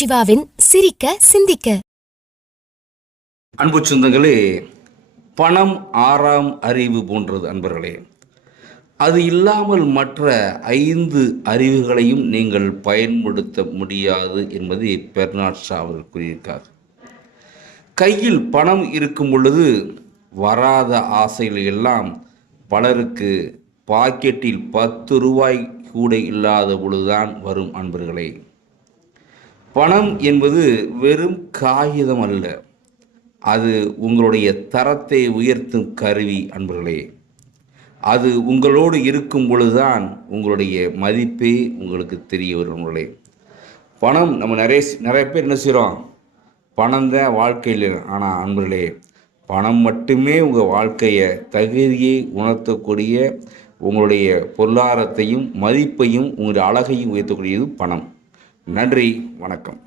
சிவாவின் சிரிக்க சிந்திக்க. அன்பு சொந்தங்களே, பணம் ஆறாம் அறிவு போன்றது அன்பர்களே. அது இல்லாமல் மற்ற 5 அறிவுகளையும் நீங்கள் பயன்படுத்த முடியாது என்பதை பெர்னாட் ஷா அவர்கள் கூறியிருக்கார். கையில் பணம் இருக்கும் பொழுது வராத ஆசைகள் எல்லாம் பலருக்கு பாக்கெட்டில் 10 ரூபாய் கூட இல்லாத பொழுதுதான் வரும் அன்பர்களே. பணம் என்பது வெறும் காகிதம் அல்ல, அது உங்களுடைய தரத்தை உயர்த்தும் கருவி அன்பர்களே. அது உங்களோடு இருக்கும் பொழுதுதான் உங்களுடைய மதிப்பே உங்களுக்கு தெரிய வரும் அன்பர்களே. பணம் நம்ம நிறைய பேர் என்ன செய்கிறோம், பணம் தான் வாழ்க்கையில். ஆனால் அன்பர்களே, பணம் மட்டுமே உங்கள் வாழ்க்கையை தகுதியை உணர்த்தக்கூடிய, உங்களுடைய பொருளாதாரத்தையும் மதிப்பையும் உங்களுடைய அழகையும் உயர்த்தக்கூடியது பணம். நன்றி, வணக்கம்.